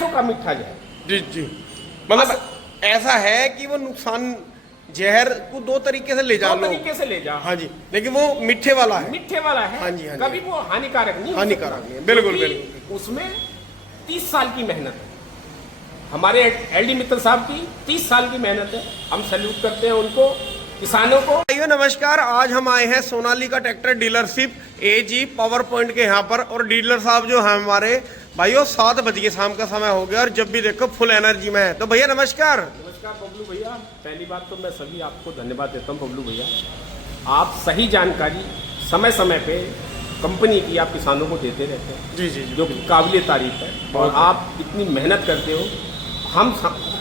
पैसों का मीठा जहर। जी जी, मतलब ऐसा है कि वो नुकसान जहर को दो तरीके से ले जा दो लो। तरीके से ले जा। हाँ जी, लेकिन वो मीठे वाला है। मीठे वाला है। हाँ जी, हाँ जी। कभी वो हानिकारक नहीं हो हानिकारक सकता। नहीं है, बिल्कुल क्योंकि बिल्कुल। उसमें 30 साल की मेहनत है, हमारे एलडी मित्तल साहब की 30 साल की मेहनत है। हम सैल्यूट करते हैं उनको, किसानों को। भाइयों नमस्कार, आज हम आए हैं सोनालिका ट्रैक्टर डीलरशिप एजी पावर पॉइंट के यहाँ पर, और डीलर साहब जो है हमारे भाइयों 7 बज के शाम का समय हो गया और जब भी देखो फुल एनर्जी में है। तो भैया नमस्कार। नमस्कार बबलू भैया, पहली बात तो मैं सभी आपको धन्यवाद देता हूँ बबलू भैया। आप सही जानकारी समय समय पे कंपनी की आप किसानों को देते रहते हैं, जी जी जो कि काबिल तारीफ है। और आप इतनी मेहनत करते हो,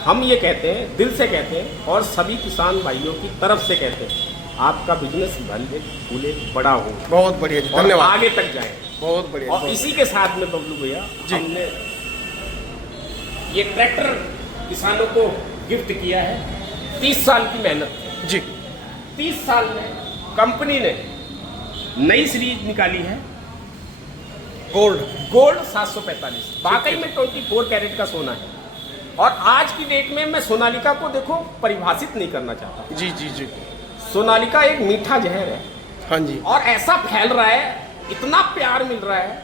हम ये कहते हैं, दिल से कहते हैं, और सभी किसान भाइयों की तरफ से कहते हैं, आपका बिजनेस भले फूले बड़ा हो, बहुत बढ़िया जी, और धन्यवाद। आगे तक जाए। बहुत बढ़िया। और इसी के साथ में बबलू भैया हमने ये ट्रैक्टर किसानों को गिफ्ट किया है। 30 साल की मेहनत जी, 30 साल में कंपनी ने नई सीरीज निकाली है, गोल्ड 745। वाकई में 24 कैरेट का सोना है। और आज की डेट में मैं सोनालिका को देखो परिभाषित नहीं करना चाहता। जी जी जी, सोनालिका एक मीठा जहर है। हाँ जी, और ऐसा फैल रहा है, इतना प्यार मिल रहा है,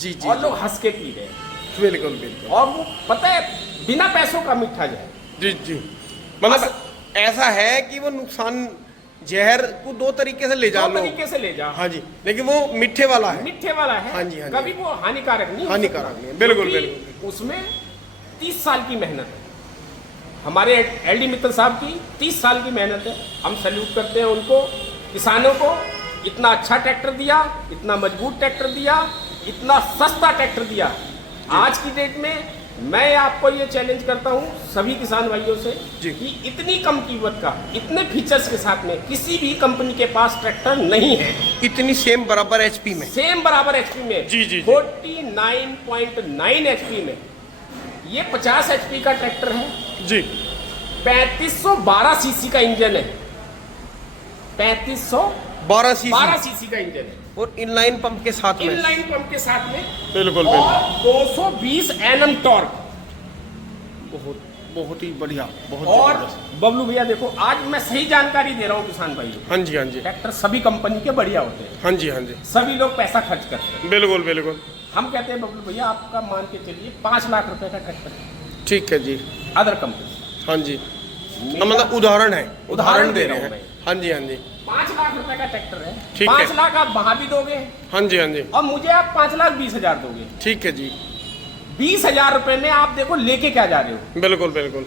जी जी, और लोग हंस के पी रहे हैं। बिल्कुल बिल्कुल। और वो पता है, बिना पैसों का मीठा जहर। जी जी, मतलब ऐसा है कि वो नुकसान जहर को दो तरीके से ले जा दो लो। तरीके से ले जा। हाँ जी, लेकिन वो मीठे वाला है। मीठे वाला है। हाँ जी, हाँ जी। कभी वो हानिकारक नहीं हो हानिकारक सकता। नहीं है, बिल्कुल क्योंकि बिल्कुल। उसमें 30 साल की मेहनत है, हमारे एलडी मित्तल साहब की 30 साल की मेहनत है। हम सैल्यूट करते हैं उनको, किसानों को। इतना अच्छा ट्रैक्टर दिया, इतना मजबूत ट्रैक्टर दिया, इतना सस्ता ट्रैक्टर दिया। आज की डेट में मैं आपको ये चैलेंज करता हूँ सभी किसान भाइयों से कि इतनी कम कीमत का, इतने फीचर्स के साथ में किसी भी कंपनी के पास ट्रैक्टर नहीं है। इतनी सेम बराबर एचपी में, सेम बराबर एचपी में, जी जी, 49.9 एचपी में। ये 50 एचपी का ट्रैक्टर है जी। 3512 सीसी का इंजन है। 12 सीसी का इंजन है, और इनलाइन पंप के साथ में। इनलाइन पंप के साथ में, बिल्कुल और 220 एनएम टॉर्क। बहुत बहुत ही बढ़िया, बहुत और जबरदस्त। बबलू भैया देखो, आज मैं सही जानकारी दे रहा हूँ किसान भाइयों। हाँ जी, हाँ जी, ट्रैक्टर सभी कंपनी के बढ़िया होते हैं, हाँ जी, हाँ जी, सभी लोग पैसा खर्च करते हैं। बिल्कुल बिल्कुल। हम कहते हैं बबलू भैया, आपका मान के चलिए 5 लाख रुपए का ट्रैक्टर है ठीक है जी, अदर कंपनी। हाँ जी, मतलब उदाहरण है, उदाहरण दे रहे हूं हैं। मैं। हाँ जी, हाँ जी, 5 लाख रुपए का ट्रैक्टर है। ठीक 5 है। लाख आप वहां भी दोगे, हाँ जी, हाँ जी, और मुझे आप 5,20,000 दोगे। ठीक है जी, 20,000 रुपए में आप देखो लेके क्या जा रहे हो। बिल्कुल बिल्कुल।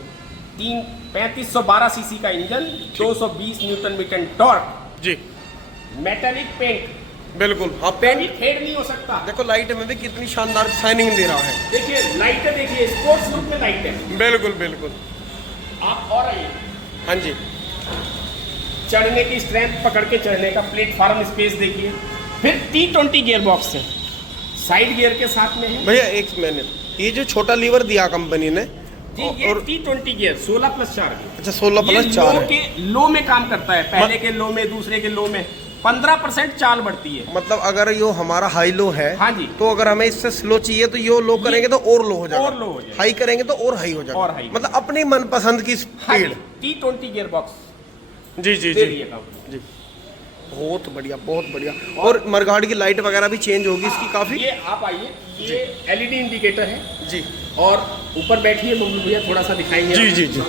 3512 सीसी का इंजन, 220 न्यूटन मीटर टॉर्क, जी, मेटालिक पेंट, बिल्कुल। हाँ, कभी फेड नहीं हो सकता। देखो लाइट में भी कितनी शानदार शाइनिंग दे रहा है। देखिए लाइटें, देखिए स्पोर्ट्स लुक में लाइटें। बिल्कुल बिल्कुल। आप और आइए, हाँ जी, चढ़ने की स्ट्रेंथ, पकड़ के चढ़ने का प्लेटफॉर्म स्पेस देखिए। फिर T20 गियर बॉक्स है, साइड गियर के साथ में है। भैया एक मिनट, ये जो छोटा लीवर दिया कंपनी ने, जी, ये T20 गियर 16+4 की। अच्छा 16+4 लो है। के लो में काम करता है, पहले के लो में, दूसरे के लो में 15% चाल बढ़ती है। मतलब अगर यो हमारा हाई लो है, हाँ जी, तो अगर हमें इससे स्लो चाहिए तो यो लो करेंगे तो और लो हो जाएगा, और लो हो जाएगा, हाई करेंगे तो और हाई हो जाएगा, और हाई। मतलब अपनी मनपसंद की स्पीड। T20 गियर बॉक्स जी जी दे जी रही है कंपनी। जी, बहुत बढ़िया, बहुत बढ़िया। और मरघाट की लाइट वगैरह भी चेंज होगी इसकी काफी। ये आप आइए, ये एलईडी इंडिकेटर है जी, और ऊपर बैठिए बबलू भैया, थोड़ा सा दिखाएंगे। जी जी जी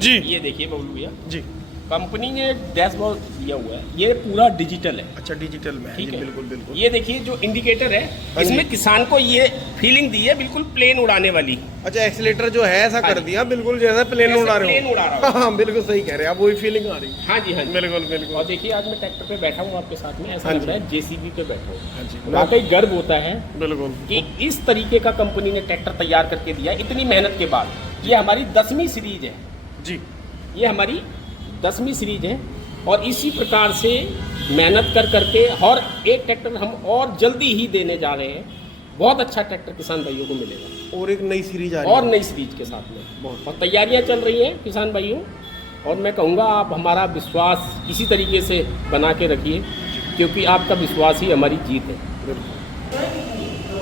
जी, ये देखिए बबलू भैया, जी, कंपनी ने डैशबोर्ड दिया हुआ है, ये पूरा डिजिटल है। अच्छा डिजिटल में है, ठीक जी, है, बिल्कुल बिल्कुल। ये देखिए जो इंडिकेटर है, हाँ जी। इसमें किसान को ये फीलिंग दी है बिल्कुल प्लेन उड़ाने वाली। अच्छा एक्सीलेटर जो है ऐसा हाँ कर जी। दिया बिल्कुल जैसा प्लेन जैसे उड़ा रहे प्लेन हो। उड़ा रहा हो। हाँ बिल्कुल सही कह रहे हैं आप, वही फीलिंग आ रही है। हाँ जी, हाँ जी, बिल्कुल बिल्कुल। और देखिए आज मैं ट्रैक्टर पे बैठा हूँ आपके साथ में, ऐसा हाँ लग जी। रहा है जेसीबी पे बैठा हूँ। हाँ जी, वाकई गर्व होता है बिल्कुल। कि इस तरीके का कंपनी ने ट्रैक्टर तैयार करके दिया इतनी मेहनत के बाद। ये हमारी 10वीं सीरीज है जी, ये हमारी 10वीं सीरीज है, और इसी प्रकार से मेहनत कर करके और एक ट्रैक्टर हम और जल्दी ही देने जा रहे हैं। बहुत अच्छा ट्रैक्टर किसान भाइयों को मिलेगा, और एक नई सीरीज आ रही और है। नई सीरीज के साथ में बहुत, और तैयारियां चल रही हैं किसान भाइयों। और मैं कहूँगा आप हमारा विश्वास इसी तरीके से बना के रखिए, क्योंकि आपका विश्वास ही हमारी जीत है।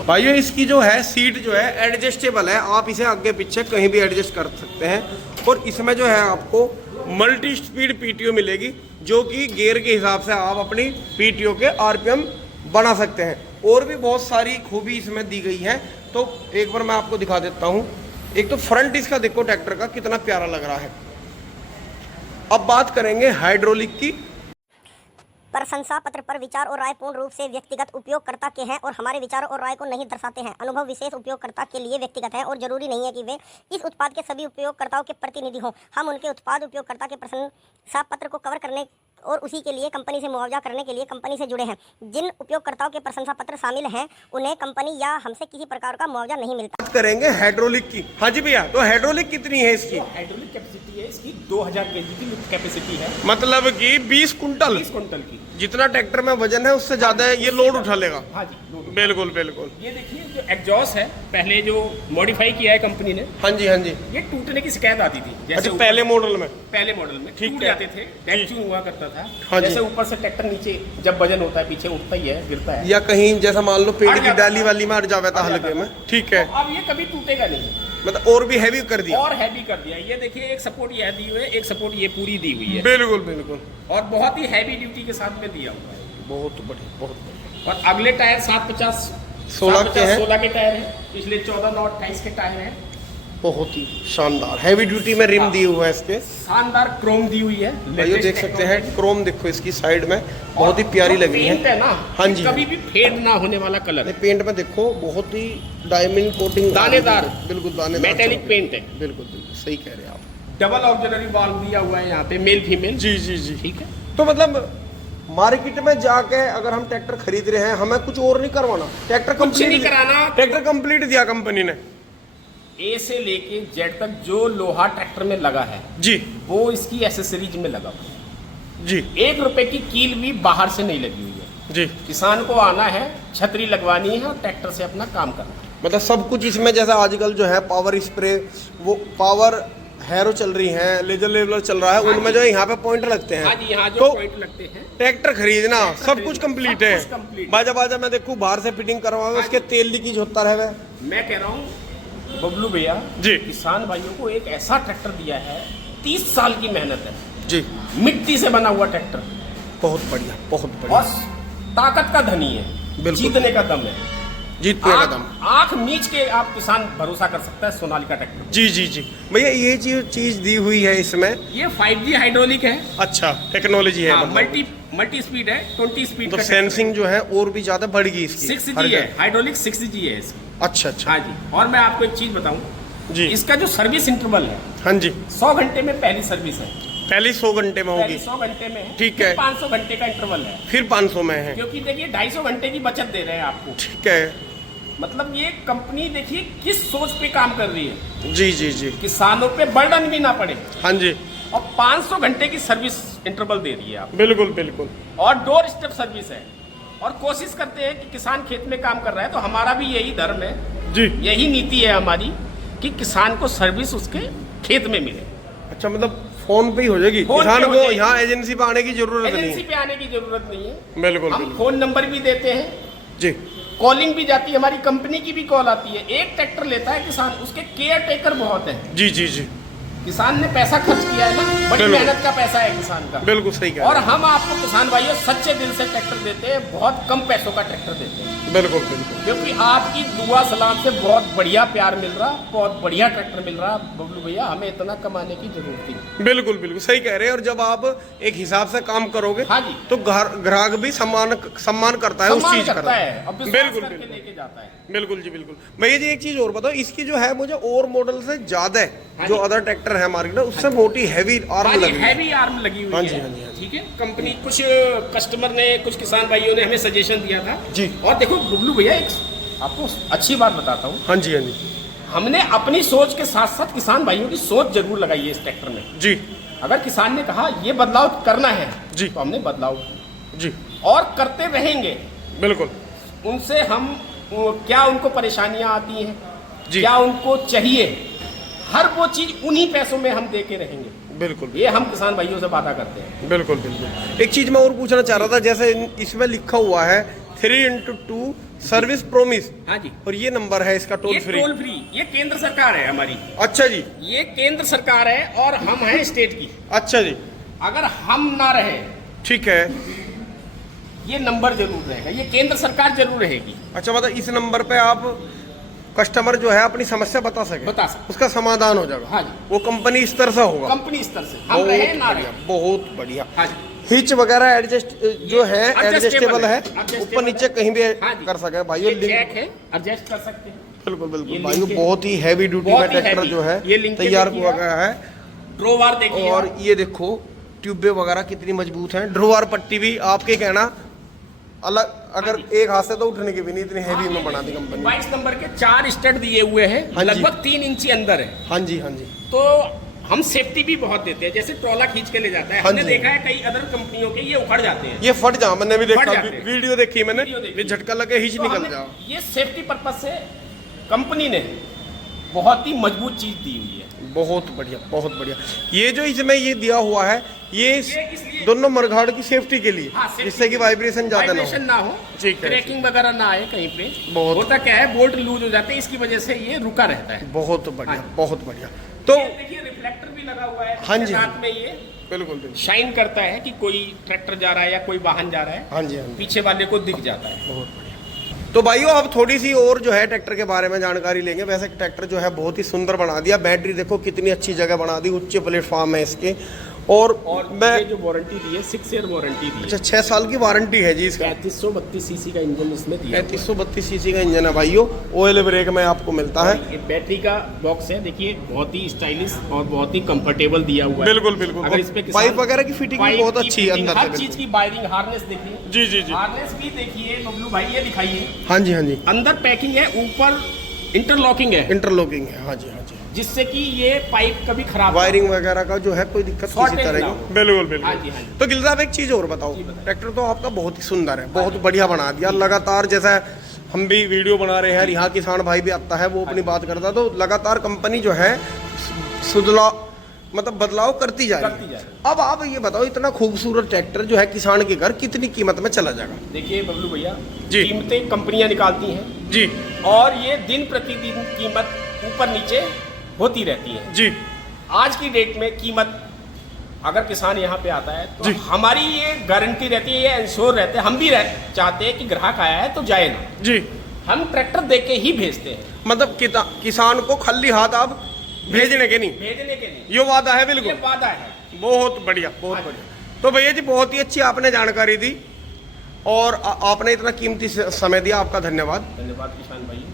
भाइयों इसकी जो है सीट जो है एडजस्टेबल है, आप इसे आगे पीछे कहीं भी एडजस्ट कर सकते हैं। और इसमें जो है आपको मल्टी स्पीड पीटीओ मिलेगी, जो कि गियर के हिसाब से आप अपनी पीटीओ के आरपीएम बना सकते हैं। और भी बहुत सारी खूबी इसमें दी गई है, तो एक बार मैं आपको दिखा देता हूँ। एक तो फ्रंट इसका देखो ट्रैक्टर का कितना प्यारा लग रहा है। अब बात करेंगे हाइड्रोलिक की। प्रशंसा पत्र पर विचार और राय पूर्ण रूप से व्यक्तिगत उपयोगकर्ता के हैं और हमारे विचारों और राय को नहीं दर्शाते हैं। अनुभव विशेष उपयोगकर्ता के लिए व्यक्तिगत है और जरूरी नहीं है कि वे इस उत्पाद के सभी उपयोगकर्ताओं के प्रतिनिधि हों। हम उनके उत्पाद उपयोगकर्ता के प्रशंसा पत्र को कवर करने और उसी के लिए कंपनी से मुआवजा करने के लिए कंपनी से जुड़े हैं। जिन उपयोगकर्ताओं के प्रशंसा पत्र शामिल हैं उन्हें कंपनी या हमसे किसी प्रकार का मुआवजा नहीं मिलता। बात करेंगे हाइड्रोलिक की। हाँ जी भैया, तो हाइड्रोलिक कितनी है इसकी? हाइड्रोलिक कैपेसिटी है इसकी 2000 केजी की कैपेसिटी है, मतलब कि 20 कुंटल। 20 कुंटल की। जितना ट्रैक्टर में वजन है उससे ज्यादा ये लोड उठा लेगा। हाँ जी, लोड। बिल्कुल बिल्कुल। ये देखिए जो एग्जॉस्ट है, पहले जो मॉडिफाई किया है कंपनी ने, हाँ जी हाँ जी। ये टूटने की शिकायत आती थी। अच्छा, पहले मॉडल में ठीक है। जाते थे, डेंचून हुआ करता था। हाँ जी। जैसे ऊपर से ट्रैक्टर नीचे जब वजन होता है पीछे उठता ही है, गिरता है, या कहीं जैसा मान लो पेड़ की जाता डाली था। वाली में अड़ जावे था अड़ हल्के जाता में, था। ठीक है। तो अब ये कभी टूटेगा नहीं, मतलब और भी हैवी कर दिया। और हैवी कर दिया। ये देखिए एक सपोर्ट ये दी हुई है, एक सपोर्ट ये पूरी दी हुई है, बिल्कुल बिल्कुल। और बहुत ही हैवी ड्यूटी के साथ में दिया हुआ है। बहुत बढ़िया बहुत बढ़िया। और अगले टायर 750 16 के हैं। 16 के टायर है, पिछले 14 9 28 के टायर है। बहुत ही शानदार हैवी ड्यूटी में रिम दिए हुए है इसके। शानदार क्रोम दी हुई है, भाइयों देख सकते हैं क्रोम देखो इसकी साइड में बहुत ही प्यारी लगी पेंट है ना। हाँ जी, कभी भी फेड ना होने वाला कलर है। पेंट में देखो बहुत ही डायमंड कोटिंग, दानेदार, बिल्कुल दानेदार मेटेलिक पेंट है। बिल्कुल बिल्कुल सही कह रहे हैं आप। डबल ऑक्सिलरी वाल्व दिया हुआ है यहाँ पे, मेल फीमेल। जी जी जी। ठीक है। तो मतलब मार्केट में जाके अगर हम ट्रैक्टर खरीद रहे हैं, हमें कुछ और नहीं करवाना, ट्रैक्टर कुछ कंप्लीट नहीं कराना। ट्रैक्टर कंप्लीट दिया कंपनी ने। ए से लेके जेड तक जो लोहा ट्रैक्टर में लगा है जी वो इसकी एसेसरीज में लगा हुआ है। जी। 1 रुपए की कील भी बाहर से नहीं लगी हुई है। जी। किसान को आना है, छतरी लगवानी है और ट्रैक्टर से अपना काम करना है। मतलब सब कुछ इसमें, जैसा आजकल जो है पावर स्प्रे, वो पावर हैरो चल रही है, लेजर लेवलर चल रहा है, हाँ उनमें जो है यहाँ पे पॉइंट लगते हैं। हाँ जी, यहाँ जो तो पॉइंट लगते हैं। ट्रैक्टर खरीदना ट्रैक्टर सब खरीदना, कुछ कंप्लीट सब है। कुछ complete है। बाजा बाजा मैं देखूँ बाहर से फिटिंग करवाओ, उसके तेल लीकेज होता रहे। मैं कह रहा हूँ बबलू भैया जी। किसान भाइयों को एक ऐसा ट्रैक्टर दिया है, 30 साल की मेहनत है, जी मिट्टी से बना हुआ ट्रैक्टर, बहुत बढ़िया बहुत बढ़िया। और ताकत का धनी है, बिल्कुल। जीतने का दम है। जीतने का दम। आंख मीच के आप किसान भरोसा कर सकता है सोनालिका ट्रैक्टर। जी जी जी। भैया ये चीज दी हुई है इसमें। ये 5G हाइड्रोलिक है। अच्छा टेक्नोलॉजी है। हाँ, मतलब मल्टी स्पीड है, 20 स्पीड तो का सेंसिंग जो है और भी ज्यादा बढ़ गई इसकी। 6G है, हाइड्रोलिक 6G है इसकी। अच्छा अच्छा। हाँ जी। और मैं आपको एक चीज बताऊं जी। इसका जो सर्विस इंटरवल है, हाँ जी, 100 घंटे में पहली सर्विस है। पहली 100 घंटे में होगी। 100 घंटे में है। ठीक है। 500 घंटे का इंटरवल है, फिर 500 में है। क्योंकि देखिए 250 घंटे की बचत दे रहे हैं आपको। ठीक है। मतलब ये कंपनी देखिए किस सोच पे काम कर रही है, जी जी जी। किसानों पे बर्डन भी ना पड़े, हाँ जी। और 500 घंटे की सर्विस इंटरवल दे रही है आप, बिल्कुल बिल्कुल। और डोर स्टेप सर्विस है। और कोशिश करते हैं कि किसान खेत में काम कर रहा है तो हमारा भी यही धर्म है जी। यही नीति है हमारी कि किसान को सर्विस उसके खेत में मिले। अच्छा, मतलब फोन पे ही हो जाएगी, फोन पे किसान हो को जाएगी। यहाँ एजेंसी पे आने की जरूरत नहीं एजेंसी है। पे आने की जरूरत नहीं है। बिल्कुल हम बिल्कुल। फोन नंबर भी देते हैं, जी। कॉलिंग भी जाती है, हमारी कंपनी की भी कॉल आती है। एक ट्रैक्टर लेता है किसान, उसके केयर टेकर बहुत है। जी जी जी। किसान ने पैसा खर्च किया है ना, बड़ी बिल्कुल। मेहनत का पैसा है किसान का। बिल्कुल सही कह और रहे हैं। हम आपको किसान भाइयों सच्चे दिल से ट्रैक्टर देते हैं, बहुत कम पैसों का ट्रैक्टर देते हैं, बिल्कुल बिल्कुल। क्योंकि आपकी दुआ सलाम से बहुत बढ़िया प्यार मिल रहा, बहुत बढ़िया ट्रैक्टर मिल रहा। बबलू भैया हमें इतना कमाने की जरूरत नहीं। बिल्कुल बिल्कुल सही कह रहे हैं। और जब आप एक हिसाब से काम करोगे, हाँ जी, तो ग्राहक भी सम्मान करता है उस सम्मान चीज करता का। है और विश्वास बिल्कुल करके बिल्कुल। लेके जाता है। बिल्कुल जी बिल्कुल। भैया जी एक चीज और बताओ, इसकी जो है मुझे और मॉडल से ज्यादा है, हाँ जो जी। अदर ट्रैक्टर है मार्केट में उससे मोटी हैवी आर्म लगी है। हैवी आर्म लगी हुई हाँ है। जी, हाँ जी, हाँ जी। ठीक है। कंपनी कुछ कस्टमर ने, कुछ किसान भाइयों ने हमें सजेशन दिया था जी। और देखो बबलू भैया एक आपको अच्छी बात बताता हूँ, हाँ जी हाँ जी हमने अपनी सोच के साथ साथ किसान भाइयों की सोच जरूर लगाई है इस ट्रैक्टर में। जी अगर किसान ने कहा ये बदलाव करना है जी, तो हमने बदलाव किया जी। और करते रहेंगे। बिल्कुल। उनसे हम क्या उनको परेशानियां आती हैं, जी। क्या उनको चाहिए, हर वो चीज उन्हीं पैसों में हम दे के रहेंगे। बिल्कुल ये हम किसान भाइयों से वादा करते हैं। बिल्कुल बिल्कुल। एक चीज मैं और पूछना चाह रहा था, जैसे इसमें लिखा हुआ है 3x2 सर्विस प्रोमिस। हाँ जी, और ये नंबर है इसका टोल ये फ्री। टोल फ्री, ये केंद्र सरकार है हमारी। अच्छा जी। ये केंद्र सरकार है और हम हैं स्टेट की। अच्छा जी, अगर हम ना रहे, ठीक है। ये नंबर जरूर रहेगा, ये केंद्र सरकार जरूर रहेगी। अच्छा, मतलब इस नंबर पे आप कस्टमर जो है अपनी समस्या बता सके, बता सकते। उसका समाधान हो जाएगा। हाँ जी, वो कंपनी स्तर से होगा। कंपनी स्तर से, हम रहे ना रहे। बहुत बढ़िया। हाँ जी, हिच वगैरह एडजस्ट जो है एडजस्टेबल है, adjustable ऊपर नीचे कहीं भी हाँ जी। कर सके भाई। ये जैक है, एडजस्ट कर सकते हैं। बिल्कुल बिल्कुल ये भाई, लिंक है। बहुत ही हैवी ड्यूटी बहुत में ही ट्रैक्टर heavy। जो है ये लिंक तैयार देखिए हुआ आप। गया है। ड्रोवार देखिए और आप। ये देखो ट्यूबे वगैरह कितनी मजबूत हैं। ड्रोवार पट्टी भी आपके कहना अलग, अगर एक हाथ से तो उठने की भी नहीं, इतनी हैवी में बना दी कंपनी। 22 नंबर के 4 स्टड दिए हुए हैं, हाँ जी। लगभग 3 इंची अंदर है। हाँ जी, हाँ जी। तो हम सेफ्टी भी बहुत देते हैं, जैसे ट्रॉला खींच के ले जाता है। हाँ हमने जी। देखा है कई अदर कंपनियों के ये उखड़ जाते हैं। ये फट जा, मैंने भी देखा, जाते हैं। वीडियो देखी मैंने, वीडियो देखी। ये झटका लगे हिच तो निकल हमने- जा। ये सेफ्टी पर्पज से कंपनी ने बहुत ही मजबूत चीज दी हुई है। बहुत बढ़िया, बहुत बढ़िया। ये जो इसमें ये दिया हुआ है, ये इसलिए- दोनों मरघाड़ की सेफ्टी के लिए, हाँ, safety जिससे कि वाइब्रेशन ज्यादा ना वाइब्रेशन हो। ना हो, ठीक है। क्रैकिंग वगैरह ना आए कहीं पे। बहुत- होता क्या है, बोल्ट लूज हो जाते हैं, इसकी वजह से ये रुका रहता है। बहुत बढ़िया, हाँ। बहुत बढ़िया। तो ये देखिए रिफ्लेक्टर भी लगा हुआ है। हाँ इसके जी। साथ में ये बिल्कुल बिल्कुल। शाइन करता है कि कोई ट्रैक्टर जा रहा है या कोई वाहन जा रहा है, हाँ जी, हाँ जी। पीछे वाले को दिख जाता है। बहुत बढ़िया। तो भाइयों अब थोड़ी सी और जो है ट्रैक्टर के बारे में जानकारी लेंगे। वैसे ट्रैक्टर जो है बहुत ही सुंदर बना दिया। बैटरी देखो कितनी अच्छी जगह बना दी, उच्च प्लेटफॉर्म है इसके। और मैं ये जो वारंटी दी है 6 ईयर वारंटी दी है। अच्छा, 6 साल की वारंटी है जी इसका। 3532 सीसी का इंजन इसमें दिया हुआ है। 3532 सीसी का इंजन है भाइयों। ऑयल ब्रेक में आपको मिलता है। ये बैटरी का बॉक्स है, देखिए बहुत ही स्टाइलिश और बहुत ही कंफर्टेबल दिया हुआ है। बिल्कुल बिल्कुल। अगर इस पे किसान- पाइप वगैरह की फिटिंग भी पाइप बहुत की अच्छी है फिटिंग, अंदर से। हर चीज की वायरिंग, हार्नेस देखिए। जी जी जी। हार्नेस भी देखिए बबलू भाई, ये दिखाइए। हाँ जी, हाँ जी। अंदर पैकिंग है, ऊपर इंटरलॉकिंग है, इंटरलॉकिंग है। हाँ जी, हाँ जी। जिससे कि ये पाइप कभी खराब ना वायरिंग वगैरह का जो है कोई दिक्कत किसी Shortage तरह ना की। हो। बिल्कुल हाँ जी, बिल्कुल। हाँ जी। तो गिल साहब एक चीज और बताओ, जी, बताइए। ट्रैक्टर तो आपका बहुत ही सुंदर है, बहुत बढ़िया बना दिया। लगातार जैसा हम भी वीडियो बना रहे हैं, यहाँ किसान भाई भी आता है, वो अपनी बात करता है, तो लगातार कंपनी जो है सुधला मतलब बदलाव करती जा करती रही जा है। रही अब आप ये बताओ, इतना खूबसूरत ट्रैक्टर जो है किसान के घर कितनी कीमत में चला जाएगा? देखिए बबलू भैया, जी। कीमतें कंपनियां निकालती हैं जी और ये दिन प्रतिदिन कीमत ऊपर नीचे होती रहती है। जी आज की डेट में कीमत अगर किसान यहाँ पे आता है तो जी। हमारी ये गारंटी रहती है, ये इंश्योर रहते हैं, हम भी चाहते हैं कि ग्राहक आया है तो जाए ना, जी। हम ट्रैक्टर दे के ही भेजते हैं। मतलब किसान को खाली हाथ आप भेजने के नहीं, भेजने के लिए ये वादा है। ये बिल्कुल, वादा है। बहुत बढ़िया, बहुत हाँ जी। बढ़िया। तो भैया जी बहुत ही अच्छी आपने जानकारी दी और आपने इतना कीमती समय दिया, आपका धन्यवाद। धन्यवाद किसान भाई।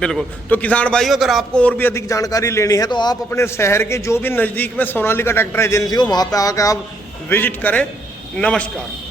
बिल्कुल। तो किसान भाइयों, अगर आपको और भी अधिक जानकारी लेनी है तो आप अपने शहर के जो भी नज़दीक में सोनालिका ट्रैक्टर एजेंसी हो, वहाँ पे आकर आप विजिट करें। नमस्कार।